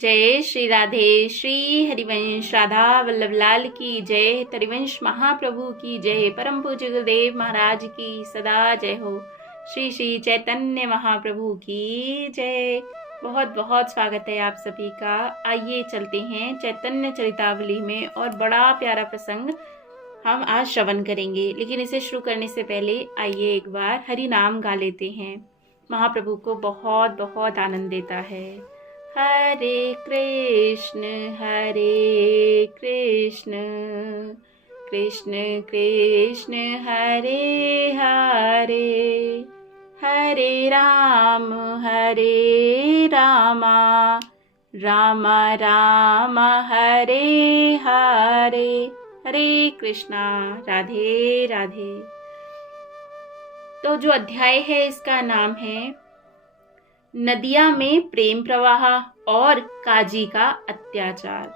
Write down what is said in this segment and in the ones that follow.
जय श्री राधे। श्री हरिवंश राधा वल्लभ लाल की जय। हरिवंश महाप्रभु की जय। परम पूज्य गुरुदेव महाराज की सदा जय हो। श्री श्री चैतन्य महाप्रभु की जय। बहुत बहुत स्वागत है आप सभी का। आइए चलते हैं चैतन्य चरितावली में और बड़ा प्यारा प्रसंग हम आज श्रवण करेंगे। लेकिन इसे शुरू करने से पहले आइए एक बार हरि नाम गा लेते हैं। महाप्रभु को बहुत बहुत आनंद देता है। हरे कृष्ण कृष्ण कृष्ण हरे हरे, हरे राम राम राम हरे हरे। हरे कृष्णा। राधे राधे। तो जो अध्याय है इसका नाम है नदिया में प्रेम प्रवाह और काजी का अत्याचार।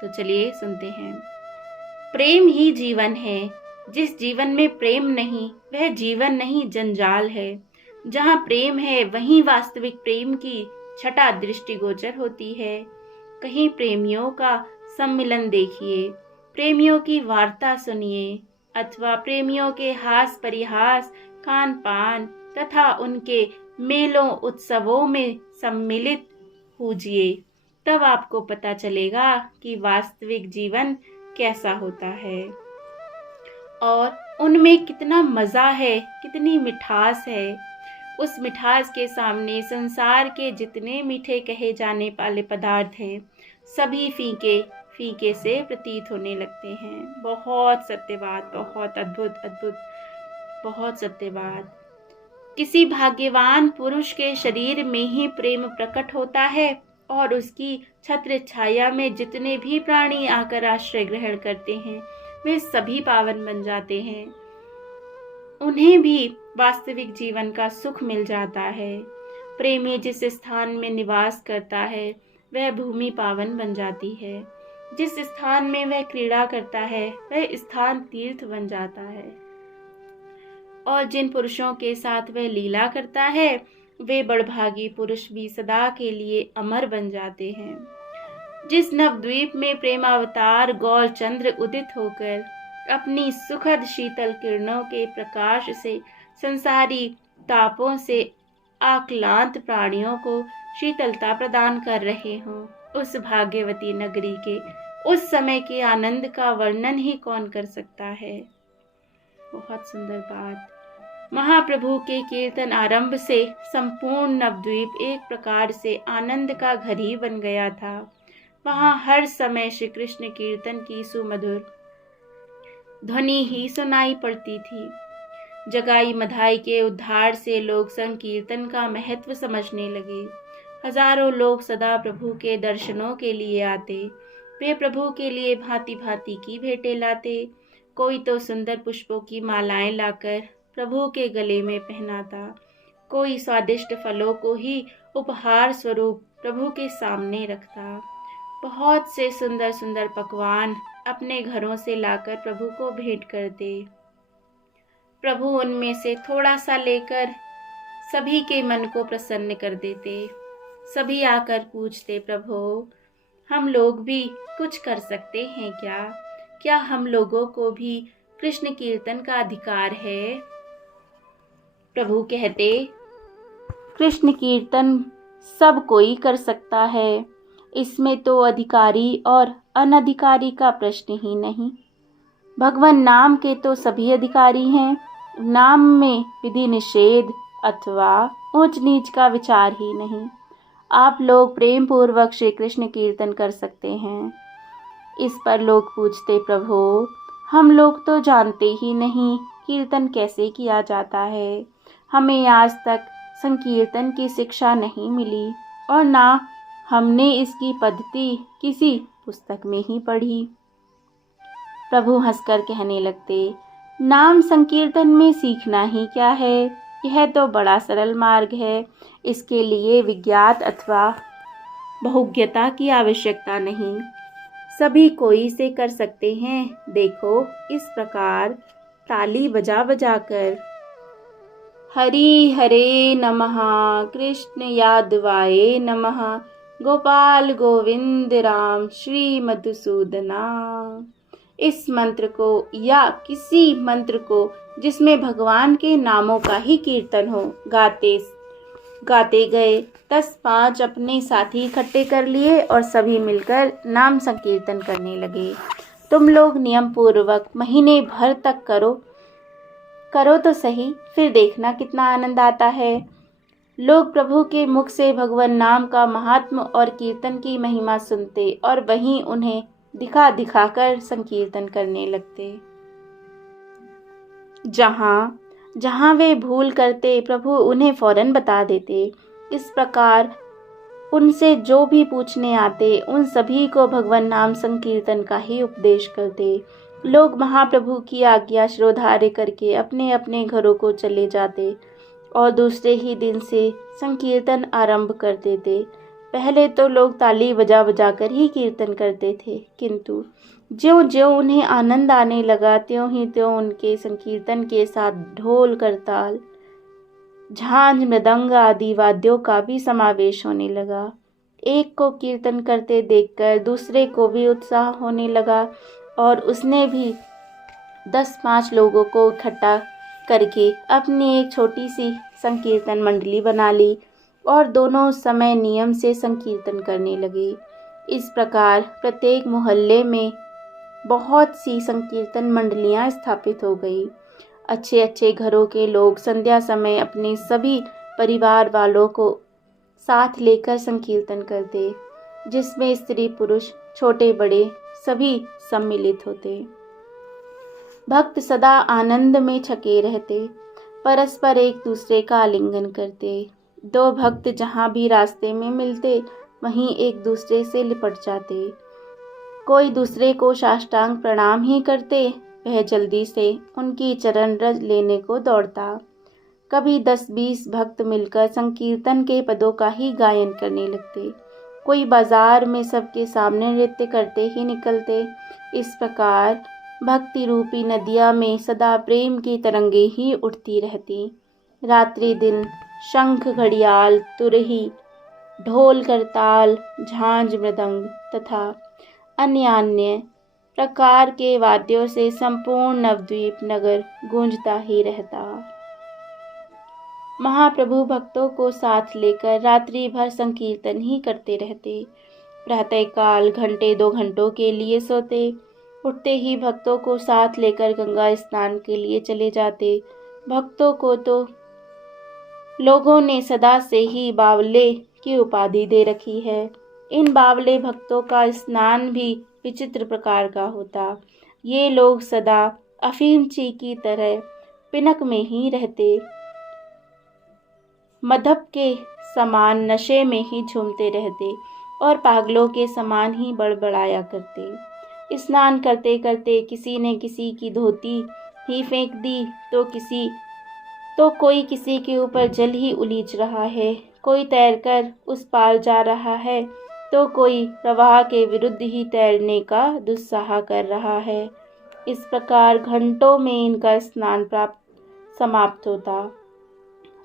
तो चलिए सुनते हैं। प्रेम ही जीवन है। जिस जीवन में प्रेम नहीं वह जीवन नहीं, जंजाल है। जहाँ प्रेम है वहीं वास्तविक प्रेम की छटा दृष्टिगोचर होती है। कहीं प्रेमियों का सम्मिलन देखिए, प्रेमियों की वार्ता सुनिए, अथवा प्रेमियों के हास परिहास, खान पान तथा उनके मेलों उत्सवों में सम्मिलित होजिए। तब आपको पता चलेगा कि वास्तविक जीवन कैसा होता है और उनमें कितना मजा है, कितनी मिठास है। उस मिठास के सामने संसार के जितने मीठे कहे जाने वाले पदार्थ हैं सभी फीके फीके से प्रतीत होने लगते हैं। बहुत सत्य बात, बहुत अद्भुत अद्भुत, बहुत सत्य बात। किसी भाग्यवान पुरुष के शरीर में ही प्रेम प्रकट होता है और उसकी छत्र छाया में जितने भी प्राणी आकर आश्रय ग्रहण करते हैं वे सभी पावन बन जाते हैं। उन्हें भी वास्तविक जीवन का सुख मिल जाता है। प्रेमी जिस स्थान में निवास करता है वह भूमि पावन बन जाती है। जिस स्थान में वह क्रीड़ा करता है वह स्थान तीर्थ बन जाता है। और जिन पुरुषों के साथ वह लीला करता है वे बड़भागी पुरुष भी सदा के लिए अमर बन जाते हैं। जिस नवद्वीप में प्रेमावतार गौर चंद्र उदित होकर अपनी सुखद शीतल किरणों के प्रकाश से संसारी तापों से आक्लांत प्राणियों को शीतलता प्रदान कर रहे हों, उस भाग्यवती नगरी के उस समय के आनंद का वर्णन ही कौन कर सकता है। बहुत सुंदर बात। महाप्रभु के कीर्तन आरंभ से संपूर्ण नवद्वीप एक प्रकार से आनंद का घर ही बन गया था। वहां हर समय श्री कृष्ण कीर्तन की सुमधुर ध्वनि ही सुनाई पड़ती थी। जगाई मधाई के उद्धार से लोग संकीर्तन का महत्व समझने लगे। हजारों लोग सदा प्रभु के दर्शनों के लिए आते। वे प्रभु के लिए भांति भांति की भेंटें लाते। कोई तो सुंदर पुष्पों की मालाएं लाकर प्रभु के गले में पहनाता, कोई स्वादिष्ट फलों को ही उपहार स्वरूप प्रभु के सामने रखता। बहुत से सुंदर सुंदर पकवान अपने घरों से लाकर प्रभु को भेंट करते। प्रभु उनमें से थोड़ा सा लेकर सभी के मन को प्रसन्न कर देते। सभी आकर पूछते, प्रभु हम लोग भी कुछ कर सकते हैं क्या? क्या हम लोगों को भी कृष्ण कीर्तन का अधिकार है? प्रभु कहते, कृष्ण कीर्तन सब कोई कर सकता है। इसमें तो अधिकारी और अनधिकारी का प्रश्न ही नहीं। भगवान नाम के तो सभी अधिकारी हैं। नाम में विधि निषेध अथवा ऊंच नीच का विचार ही नहीं। आप लोग प्रेम पूर्वक श्री कृष्ण कीर्तन कर सकते हैं। इस पर लोग पूछते, प्रभु हम लोग तो जानते ही नहीं कीर्तन कैसे किया जाता है। हमें आज तक संकीर्तन की शिक्षा नहीं मिली और ना हमने इसकी पद्धति किसी पुस्तक में ही पढ़ी। प्रभु हंसकर कहने लगते, नाम संकीर्तन में सीखना ही क्या है? यह तो बड़ा सरल मार्ग है। इसके लिए विज्ञात अथवा बहुज्ञता की आवश्यकता नहीं। सभी कोई इसे कर सकते हैं। देखो इस प्रकार ताली बजा बजा कर हरि हरे नमः, कृष्ण यादवाय नमः, गोपाल गोविंद राम श्री मधुसूदना। इस मंत्र को या किसी मंत्र को जिसमें भगवान के नामों का ही कीर्तन हो गाते गए 10-5 अपने साथी इकट्ठे कर लिए और सभी मिलकर नाम संकीर्तन करने लगे। तुम लोग नियम पूर्वक महीने भर तक करो तो सही, फिर देखना कितना आनंद आता है। लोग प्रभु के मुख से भगवान नाम का महात्म और कीर्तन की महिमा सुनते और वहीं उन्हें दिखा कर संकीर्तन करने लगते। जहाँ वे भूल करते प्रभु उन्हें फौरन बता देते। इस प्रकार उनसे जो भी पूछने आते उन सभी को भगवान नाम संकीर्तन का ही उपदेश करते। लोग महाप्रभु की आज्ञा शिरोधार्य करके अपने अपने घरों को चले जाते और दूसरे ही दिन से संकीर्तन आरंभ कर देते। पहले तो लोग ताली बजा कर ही कीर्तन करते थे, किंतु ज्यों-ज्यों उन्हें आनंद आने लगा त्यों ही त्यों उनके संकीर्तन के साथ ढोल, करताल, झांझ, मृदंग आदि वाद्यों का भी समावेश होने लगा। एक को कीर्तन करते देखकर दूसरे को भी उत्साह होने लगा और उसने भी 10-5 लोगों को इकट्ठा करके अपनी एक छोटी सी संकीर्तन मंडली बना ली और दोनों समय नियम से संकीर्तन करने लगे। इस प्रकार प्रत्येक मोहल्ले में बहुत सी संकीर्तन मंडलियां स्थापित हो गई। अच्छे घरों के लोग संध्या समय अपने सभी परिवार वालों को साथ लेकर संकीर्तन करते, जिसमें स्त्री पुरुष छोटे बड़े सभी सम्मिलित होते। भक्त सदा आनंद में छके रहते, परस्पर एक दूसरे का आलिंगन करते। 2 भक्त जहाँ भी रास्ते में मिलते वहीं एक दूसरे से लिपट जाते। कोई दूसरे को साष्टांग प्रणाम ही करते, वह जल्दी से उनकी चरण रज लेने को दौड़ता। कभी 10-20 भक्त मिलकर संकीर्तन के पदों का ही गायन करने लगते। कोई बाजार में सबके सामने नृत्य करते ही निकलते। इस प्रकार भक्ति रूपी नदिया में सदा प्रेम की तरंगे ही उठती रहती। रात्रि दिन शंख, घड़ियाल, तुरही, ढोल, करताल, झांझ, मृदंग तथा अन्य प्रकार के वाद्यों से संपूर्ण नवद्वीप नगर गूंजता ही रहता। महाप्रभु भक्तों को साथ लेकर रात्रि भर संकीर्तन ही करते रहते। प्रातःकाल घंटे 2 घंटों के लिए सोते, उठते ही भक्तों को साथ लेकर गंगा स्नान के लिए चले जाते। भक्तों को तो लोगों ने सदा से ही बावले की उपाधि दे रखी है। इन बावले भक्तों का स्नान भी विचित्र प्रकार का होता। ये लोग सदा अफीमची की तरह पिनक में ही रहते, मधप के समान नशे में ही झूमते रहते और पागलों के समान ही बड़बड़ाया करते। स्नान करते करते किसी ने किसी की धोती ही फेंक दी तो कोई किसी के ऊपर जल ही उलीच रहा है, कोई तैरकर उस पार जा रहा है तो कोई प्रवाह के विरुद्ध ही तैरने का दुस्साह कर रहा है। इस प्रकार घंटों में इनका स्नान समाप्त होता।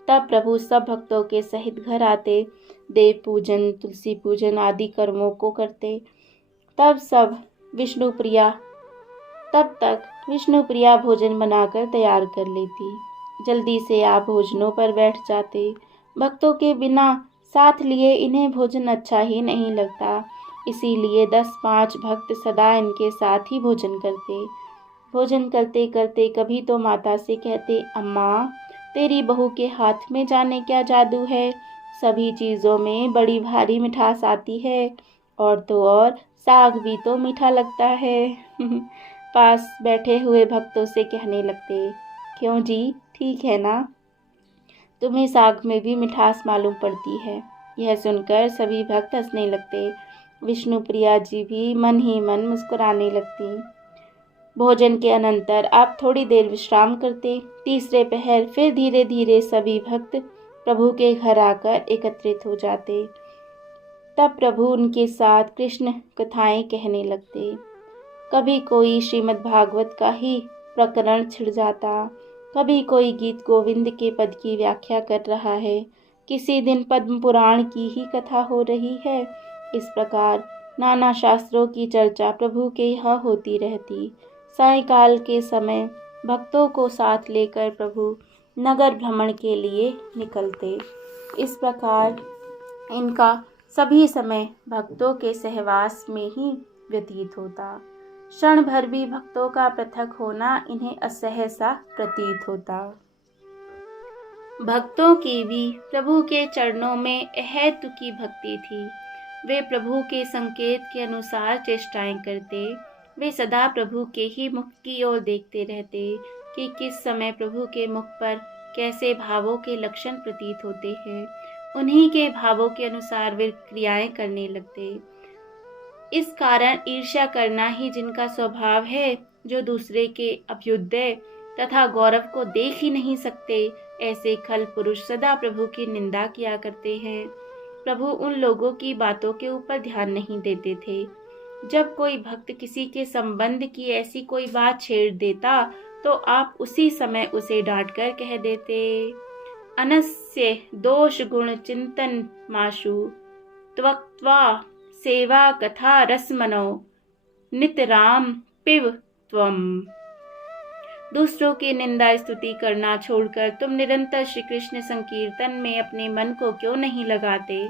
तब प्रभु सब भक्तों के सहित घर आते, देव पूजन, तुलसी पूजन आदि कर्मों को करते। तब तक विष्णुप्रिया भोजन बनाकर तैयार कर लेती। जल्दी से आप भोजनों पर बैठ जाते। भक्तों के बिना साथ लिए इन्हें भोजन अच्छा ही नहीं लगता, इसीलिए 10-5 भक्त सदा इनके साथ ही भोजन करते। भोजन करते करते कभी तो माता से कहते, अम्मा तेरी बहू के हाथ में जाने क्या जादू है, सभी चीज़ों में बड़ी भारी मिठास आती है, और तो और साग भी तो मीठा लगता है। पास बैठे हुए भक्तों से कहने लगते, क्यों जी, ठीक है ना, तुम्हें साग में भी मिठास मालूम पड़ती है। यह सुनकर सभी भक्त हंसने लगते। विष्णुप्रिया जी भी मन ही मन मुस्कुराने लगती। भोजन के अनंतर आप थोड़ी देर विश्राम करते। तीसरे पहर फिर धीरे धीरे सभी भक्त प्रभु के घर आकर एकत्रित हो जाते। तब प्रभु उनके साथ कृष्ण कथाएं कहने लगते। कभी कोई श्रीमद् भागवत का ही प्रकरण छिड़ जाता, कभी कोई गीत गोविंद के पद की व्याख्या कर रहा है, किसी दिन पद्म पुराण की ही कथा हो रही है, इस प्रकार नाना शास्त्रों की चर्चा प्रभु के यहाँ होती रहती। सायंकाल के समय भक्तों को साथ लेकर प्रभु नगर भ्रमण के लिए निकलते। इस प्रकार इनका सभी समय भक्तों के सहवास में ही व्यतीत होता। क्षण भर भी भक्तों का पृथक होना इन्हें असह्य सा प्रतीत होता। भक्तों की भी प्रभु के चरणों में अहेतुकी भक्ति थी। वे प्रभु के संकेत के अनुसार चेष्टाएं करते। वे सदा प्रभु के ही मुख की ओर देखते रहते कि किस समय प्रभु के मुख पर कैसे भावों के लक्षण प्रतीत होते हैं। उन्हीं के भावों के अनुसार वे क्रियाएं करने लगते। इस कारण ईर्ष्या करना ही जिनका स्वभाव है, जो दूसरे के अभ्युदय तथा गौरव को देख ही नहीं सकते, ऐसे खल पुरुष सदा प्रभु की निंदा किया करते हैं। प्रभु उन लोगों की बातों के ऊपर ध्यान नहीं देते थे। जब कोई भक्त किसी के संबंध की ऐसी कोई बात छेड़ देता तो आप उसी समय उसे डांट कर कह देते, अनस्य दोष गुण चिंतन माशु त्वक्त्वा सेवा कथा रसमनो नितराम पिब त्वम। दूसरों की निंदा स्तुति करना छोड़कर तुम निरंतर श्री कृष्ण संकीर्तन में अपने मन को क्यों नहीं लगाते।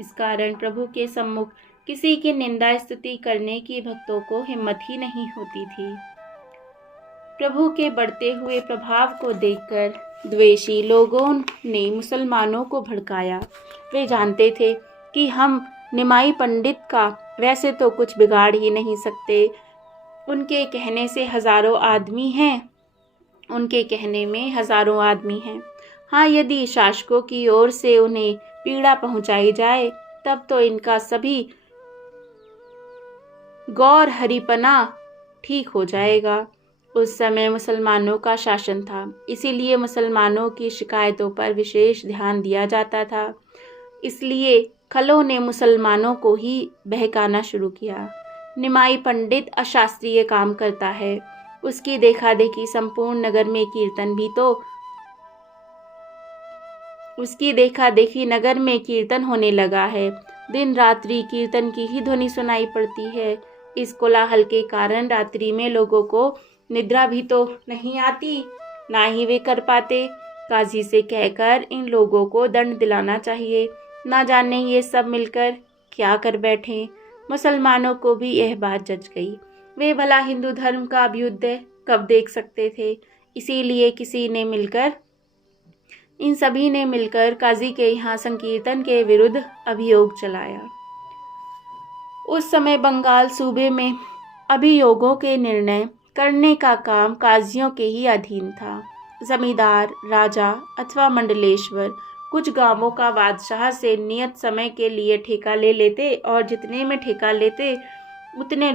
इस कारण प्रभु के सम्मुख किसी की निंदा स्तुति करने की भक्तों को हिम्मत ही नहीं होती थी। प्रभु के बढ़ते हुए प्रभाव को देखकर द्वेषी लोगों ने मुसलमानों को भड़काया। वे जानते थे कि हम निमाई पंडित का वैसे तो कुछ बिगाड़ ही नहीं सकते। उनके कहने में हजारों आदमी हैं। हाँ, यदि शासकों की ओर से उन्हें पीड़ा पहुंचाई जाए तब तो इनका सभी गौर हरिपना ठीक हो जाएगा। उस समय मुसलमानों का शासन था, इसीलिए मुसलमानों की शिकायतों पर विशेष ध्यान दिया जाता था। इसलिए खलों ने मुसलमानों को ही बहकाना शुरू किया। निमाई पंडित अशास्त्रीय काम करता है, उसकी देखा देखी संपूर्ण नगर में कीर्तन भी तो उसकी देखा देखी नगर में कीर्तन होने लगा है। दिन रात्रि कीर्तन की ही ध्वनि सुनाई पड़ती है। इस कोलाहल के कारण रात्रि में लोगों को निद्रा भी तो नहीं आती, ना ही वे कर पाते। काजी से कहकर इन लोगों को दंड दिलाना चाहिए। ना जाने ये सब मिलकर क्या कर बैठे। मुसलमानों को भी यह बात जच गई। वे भला हिंदू धर्म का अभ्युदय कब देख सकते थे। इसीलिए इन सभी ने मिलकर काजी के यहाँ संकीर्तन के विरुद्ध अभियोग चलाया। उस समय बंगाल सूबे में अभियोगों के निर्णय करने का काम काजियों के ही अधीन था। जमींदार, राजा अथवा मंडलेश्वर कुछ गांवों का बादशाह से नियत समय के लिए ठेका ले लेते और जितने में ठेका लेते उतने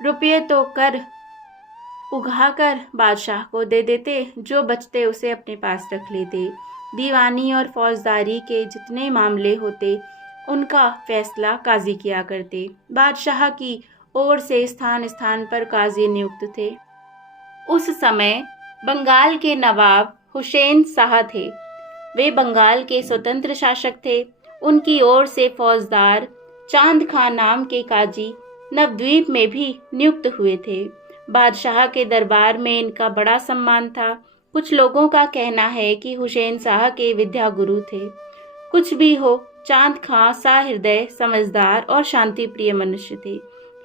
रुपये तो कर उघाकर बादशाह को दे देते, जो बचते उसे अपने पास रख लेते। दीवानी और फौजदारी के जितने मामले होते उनका फैसला काजी किया करते। बादशाह की ओर से स्थान स्थान पर काजी नियुक्त थे। उस समय बंगाल के नवाब हुसैन शाह थे। वे बंगाल के स्वतंत्र शासक थे। उनकी ओर से फौजदार चांद खां नाम के काजी नवद्वीप में भी नियुक्त हुए थे। बादशाह के दरबार में इनका बड़ा सम्मान था। कुछ लोगों का कहना है कि हुसैन शाह के विद्या गुरु थे। कुछ भी हो, चांद खां सहृदय, समझदार और शांति प्रिय मनुष्य थे।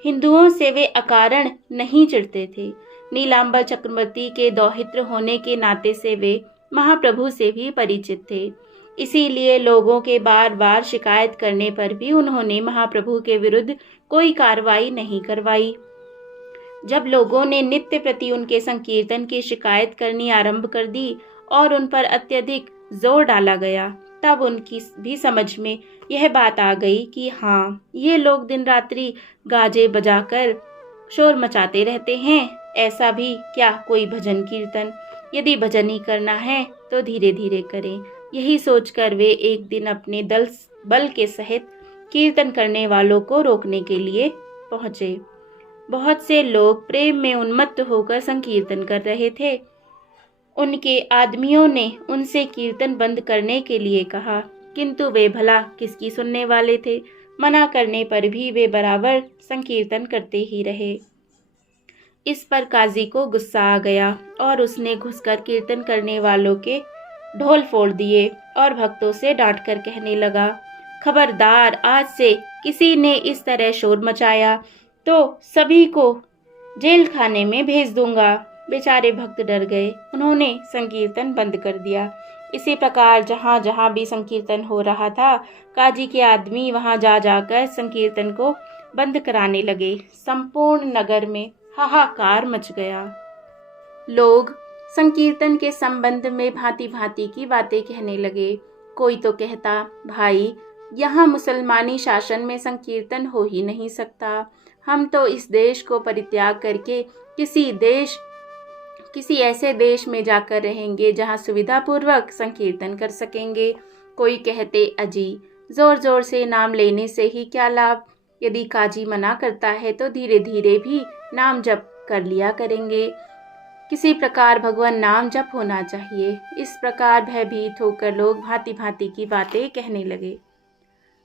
हिंदुओं से वे अकारण नहीं चिढ़ते थे। नीलांबर चक्रवर्ती के दौहित्र होने के नाते से वे महाप्रभु से भी परिचित थे। इसीलिए लोगों के बार बार शिकायत करने पर भी उन्होंने महाप्रभु के विरुद्ध कोई कार्रवाई नहीं करवाई। जब लोगों ने नित्य प्रति उनके संकीर्तन की शिकायत करनी आरंभ कर दी और उन पर अत्यधिक जोर डाला गया, तब उनकी भी समझ में यह बात आ गई कि हाँ, ये लोग दिन रात्रि गाजे बजाकर शोर मचाते रहते हैं। ऐसा भी क्या कोई भजन कीर्तन? यदि भजन ही करना है तो धीरे धीरे करें। यही सोचकर वे एक दिन अपने दल बल के सहित कीर्तन करने वालों को रोकने के लिए पहुंचे। बहुत से लोग प्रेम में उन्मत्त होकर संकीर्तन कर रहे थे। उनके आदमियों ने उनसे कीर्तन बंद करने के लिए कहा, किंतु वे भला किसकी सुनने वाले थे। मना करने पर भी वे बराबर संकीर्तन करते ही रहे। इस पर काजी को गुस्सा आ गया और उसने घुसकर कीर्तन करने वालों के ढोल फोड़ दिए और भक्तों से डांट कर कहने लगा, खबरदार, आज से किसी ने इस तरह शोर मचाया तो सभी को जेल खाने में भेज दूंगा। बेचारे भक्त डर गए, उन्होंने संकीर्तन बंद कर दिया। इसी प्रकार जहाँ जहाँ भी संकीर्तन हो रहा था, काजी के आदमी वहाँ जा जाकर संकीर्तन को बंद कराने लगे। संपूर्ण नगर में हाहाकार मच गया। लोग संकीर्तन के संबंध में भांति भांति की बातें कहने लगे। कोई तो कहता, भाई, यहाँ मुसलमानी शासन में संकीर्तन हो ही नहीं सकता। हम तो इस देश को परित्याग करके किसी ऐसे देश में जाकर रहेंगे जहाँ सुविधापूर्वक संकीर्तन कर सकेंगे। कोई कहते, अजी, जोर जोर से नाम लेने से ही क्या लाभ? यदि काजी मना करता है तो धीरे धीरे भी नाम जप कर लिया करेंगे। किसी प्रकार भगवान नाम जप होना चाहिए। इस प्रकार भयभीत होकर लोग भांति भांति की बातें कहने लगे।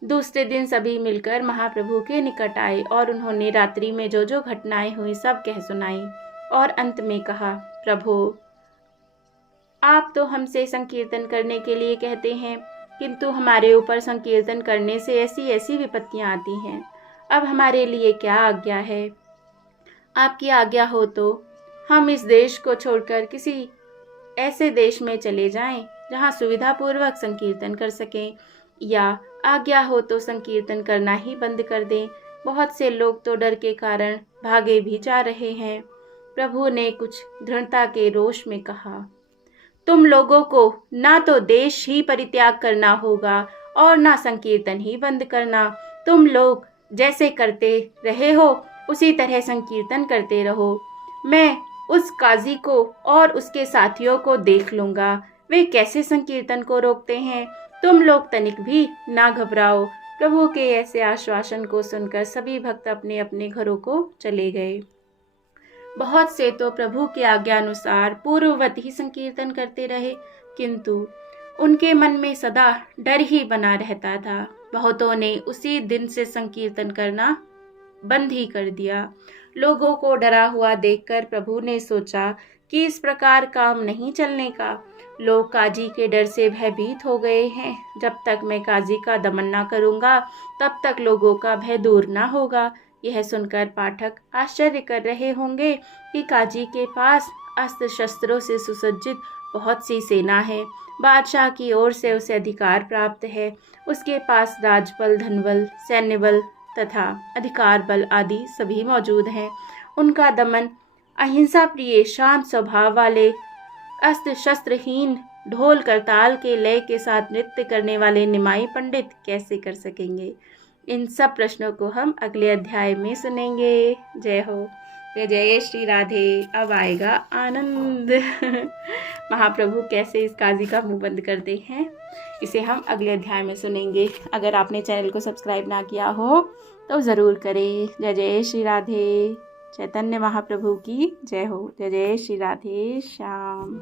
दूसरे दिन सभी मिलकर महाप्रभु के निकट आए और उन्होंने रात्रि में जो जो घटनाएं हुई सब कह सुनाई और अंत में कहा, प्रभु, आप तो हमसे संकीर्तन करने के लिए कहते हैं, किंतु हमारे ऊपर संकीर्तन करने से ऐसी ऐसी विपत्तियां आती हैं। अब हमारे लिए क्या आज्ञा है? आपकी आज्ञा हो तो हम इस देश को छोड़कर किसी ऐसे देश में चले जाएं जहां सुविधापूर्वक संकीर्तन कर सकें, या आज्ञा हो तो संकीर्तन करना ही बंद कर दें। बहुत से लोग तो डर के कारण भागे भी जा रहे हैं। प्रभु ने कुछ दृढ़ता के रोष में कहा, तुम लोगों को ना तो देश ही परित्याग करना होगा और ना संकीर्तन ही बंद करना। तुम लोग जैसे करते रहे हो उसी तरह संकीर्तन करते रहो। मैं उस काजी को और उसके साथियों को देख लूंगा, वे कैसे संकीर्तन को रोकते हैं। तुम लोग तनिक भी ना घबराओ। प्रभु के ऐसे आश्वासन को सुनकर सभी भक्त अपने अपने घरों को चले गए। बहुत से तो प्रभु के आज्ञा अनुसार पूर्ववत ही संकीर्तन करते रहे, किंतु उनके मन में सदा डर ही बना रहता था। बहुतों ने उसी दिन से संकीर्तन करना बंद ही कर दिया। लोगों को डरा हुआ देखकर प्रभु ने सोचा कि इस प्रकार काम नहीं चलने का। लोग काजी के डर से भयभीत हो गए हैं। जब तक मैं काजी का दमन ना करूंगा तब तक लोगों का भय दूर ना होगा। यह सुनकर पाठक आश्चर्य कर रहे होंगे कि काजी के पास अस्त्र शस्त्रों से सुसज्जित बहुत सी सेना है। बादशाह की ओर से उसे अधिकार प्राप्त है। उसके पास राजबल, धनबल, सैन्य बल तथा अधिकार बल आदि सभी मौजूद हैं। उनका दमन अहिंसा प्रिय, शांत स्वभाव वाले, अस्त्र शस्त्रहीन, ढोल करताल के लय के साथ नृत्य करने वाले निमाई पंडित कैसे कर सकेंगे? इन सब प्रश्नों को हम अगले अध्याय में सुनेंगे। जय हो। जय जय श्री राधे। अब आएगा आनंद। महाप्रभु कैसे इस काजी का मुंह बंद करते हैं, इसे हम अगले अध्याय में सुनेंगे। अगर आपने चैनल को सब्सक्राइब ना किया हो तो ज़रूर करें। जय जय श्री राधे। चैतन्य महाप्रभु की जय हो। जय जय श्री राधे श्याम।